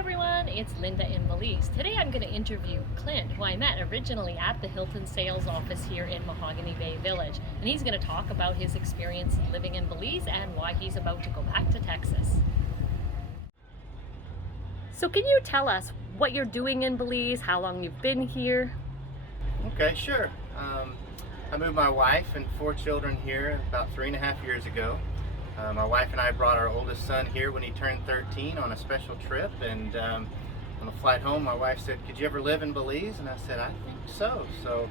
everyone, it's Linda in Belize. Today I'm going to interview Clint, who I met originally at the Hilton sales office here in Mahogany Bay Village. And he's going to talk about his experience living in Belize and why he's about to go back to Texas. So can you tell us what you're doing in Belize, how long you've been here? Okay, sure. I moved my wife and 4 children here about 3.5 years ago. My wife and I brought our oldest son here when he turned 13 on a special trip, and on the flight home my wife said, "Could you ever live in Belize?" And I said, "I think so." So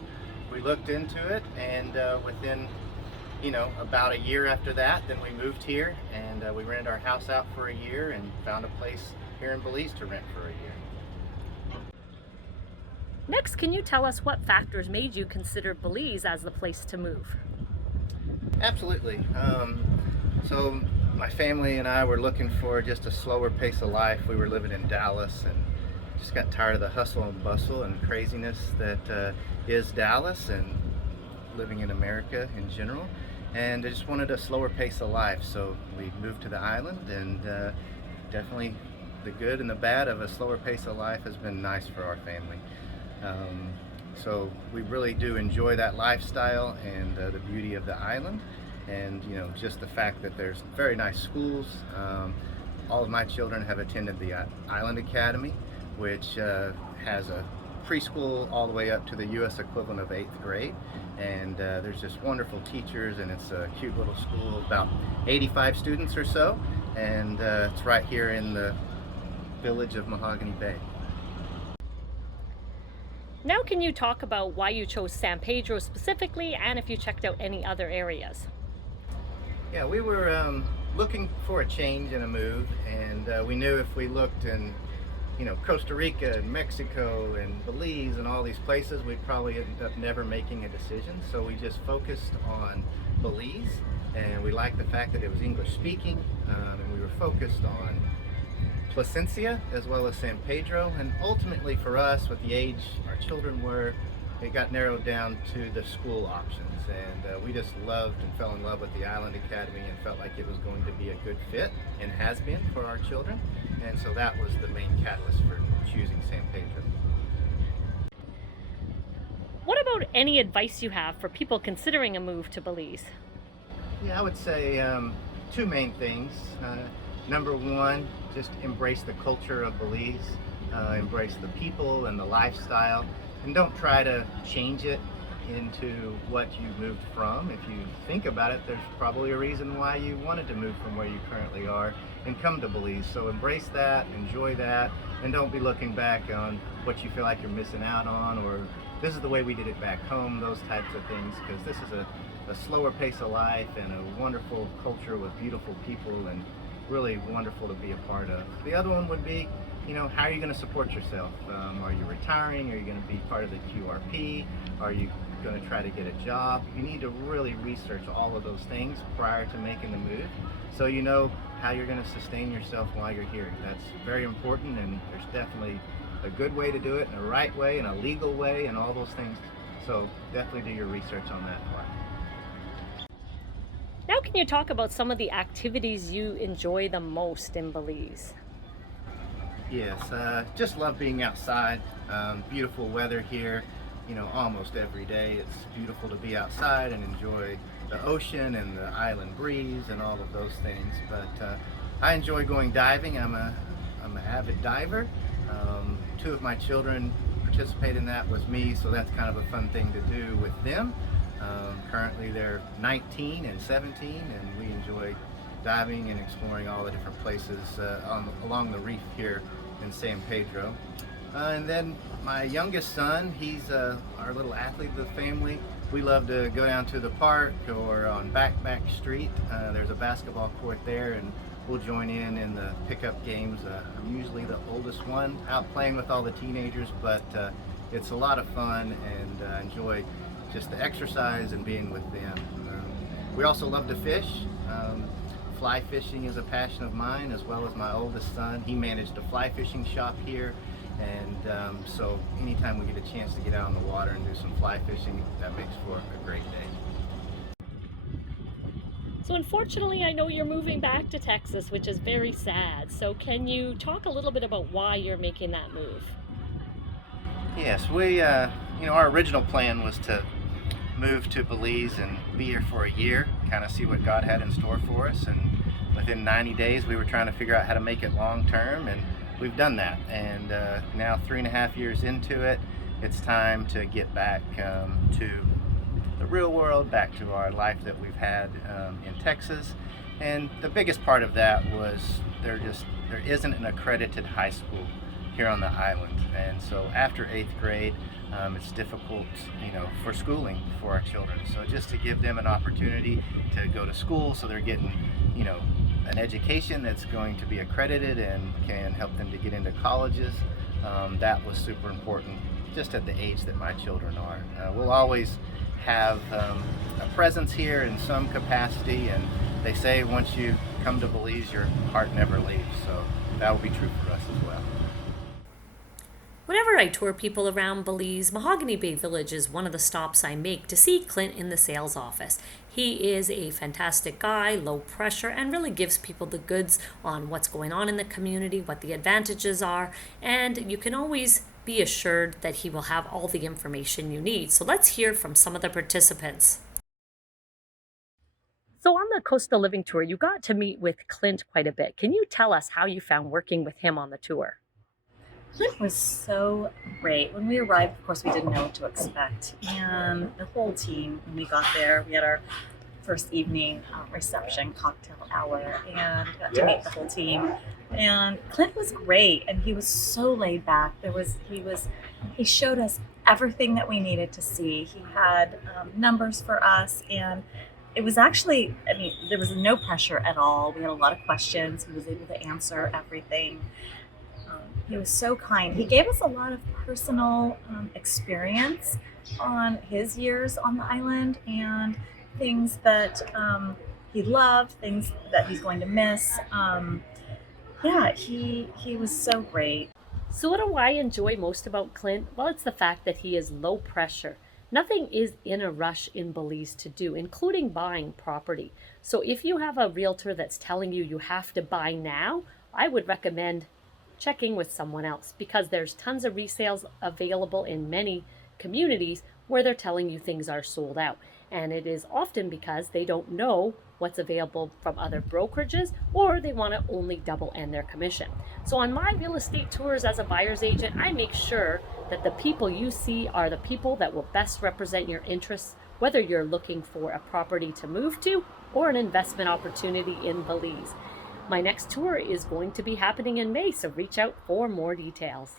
we looked into it, and within about a year after that, then we moved here, and we rented our house out for a year and found a place here in Belize to rent for a year. Next, can you tell us what factors made you consider Belize as the place to move? Absolutely. So my family and I were looking for just a slower pace of life. We were living in Dallas and just got tired of the hustle and bustle and craziness that is Dallas and living in America in general. And I just wanted a slower pace of life. So we moved to the island, and definitely the good and the bad of a slower pace of life has been nice for our family. So we really do enjoy that lifestyle and the beauty of the island, and just the fact that there's very nice schools. All of my children have attended the Island Academy, which has a preschool all the way up to the U.S. equivalent of 8th grade, and there's just wonderful teachers, and it's a cute little school, about 85 students or so, and it's right here in the village of Mahogany Bay. Now can you talk about why you chose San Pedro specifically, and if you checked out any other areas? Yeah, we were looking for a change and a move, and we knew if we looked in Costa Rica and Mexico and Belize and all these places, we'd probably end up never making a decision. So we just focused on Belize, and we liked the fact that it was English speaking, and we were focused on Placencia as well as San Pedro. And ultimately for us, with the age our children were, it got narrowed down to the school options, and we just loved and fell in love with the Island Academy and felt like it was going to be a good fit, and has been for our children, and so that was the main catalyst for choosing San Pedro. What about any advice you have for people considering a move to Belize? Yeah, I would say 2 main things. Number 1, just embrace the culture of Belize, embrace the people and the lifestyle, and don't try to change it into what you moved from. If you think about it, there's probably a reason why you wanted to move from where you currently are and come to Belize. So embrace that, enjoy that, and don't be looking back on what you feel like you're missing out on, or this is the way we did it back home, those types of things, because this is a slower pace of life and a wonderful culture with beautiful people, and really wonderful to be a part of. The other one would be, how are you going to support yourself? Are you retiring? Are you going to be part of the QRP? Are you going to try to get a job? You need to really research all of those things prior to making the move, so you know how you're going to sustain yourself while you're here. That's very important, and there's definitely a good way to do it, and a right way, and a legal way, and all those things. So definitely do your research on that part. Now can you talk about some of the activities you enjoy the most in Belize? Yes, just love being outside. Beautiful weather here, almost every day. It's beautiful to be outside and enjoy the ocean and the island breeze and all of those things. But I enjoy going diving. I'm an avid diver. 2 of my children participate in that with me, so that's kind of a fun thing to do with them. Currently they're 19 and 17, and we enjoy diving and exploring all the different places along the reef here in San Pedro. And then my youngest son, he's our little athlete of the family. We love to go down to the park or on Back Street. There's a basketball court there, and we'll join in the pickup games. I'm usually the oldest one out playing with all the teenagers, but it's a lot of fun, and enjoy just the exercise and being with them. We also love to fish. Fly fishing is a passion of mine, as well as my oldest son. He managed a fly fishing shop here, and so anytime we get a chance to get out on the water and do some fly fishing, that makes for a great day. So unfortunately, I know you're moving back to Texas, which is very sad. So can you talk a little bit about why you're making that move? Yes, our original plan was to move to Belize and be here for a year, kind of see what God had in store for us. And within 90 days, we were trying to figure out how to make it long term, and we've done that. And now, 3.5 years into it, it's time to get back to the real world, back to our life that we've had in Texas. And the biggest part of that was there isn't an accredited high school here on the island, and so after 8th grade, it's difficult, for schooling for our children. So just to give them an opportunity to go to school, so they're getting, an education that's going to be accredited and can help them to get into colleges. That was super important, just at the age that my children are. We'll always have a presence here in some capacity, and they say once you come to Belize, your heart never leaves. So that will be true for us as well. Whenever I tour people around Belize, Mahogany Bay Village is one of the stops I make to see Clint in the sales office. He is a fantastic guy, low pressure, and really gives people the goods on what's going on in the community, what the advantages are, and you can always be assured that he will have all the information you need. So let's hear from some of the participants. So on the Coastal Living Tour, you got to meet with Clint quite a bit. Can you tell us how you found working with him on the tour? Clint was so great. When we arrived, of course, we didn't know what to expect. And the whole team, when we got there, we had our first evening reception cocktail hour and got to meet the whole team. And Clint was great, and he was so laid back. He showed us everything that we needed to see. He had numbers for us, and it was actually, there was no pressure at all. We had a lot of questions. He was able to answer everything. He was so kind. He gave us a lot of personal experience on his years on the island and things that he loved, things that he's going to miss. He was so great. So what do I enjoy most about Clint? Well, it's the fact that he is low pressure. Nothing is in a rush in Belize to do, including buying property. So if you have a realtor that's telling you you have to buy now, I would recommend checking with someone else, because there's tons of resales available in many communities where they're telling you things are sold out. And it is often because they don't know what's available from other brokerages, or they want to only double end their commission. So on my real estate tours as a buyer's agent, I make sure that the people you see are the people that will best represent your interests, whether you're looking for a property to move to or an investment opportunity in Belize. My next tour is going to be happening in May, so reach out for more details.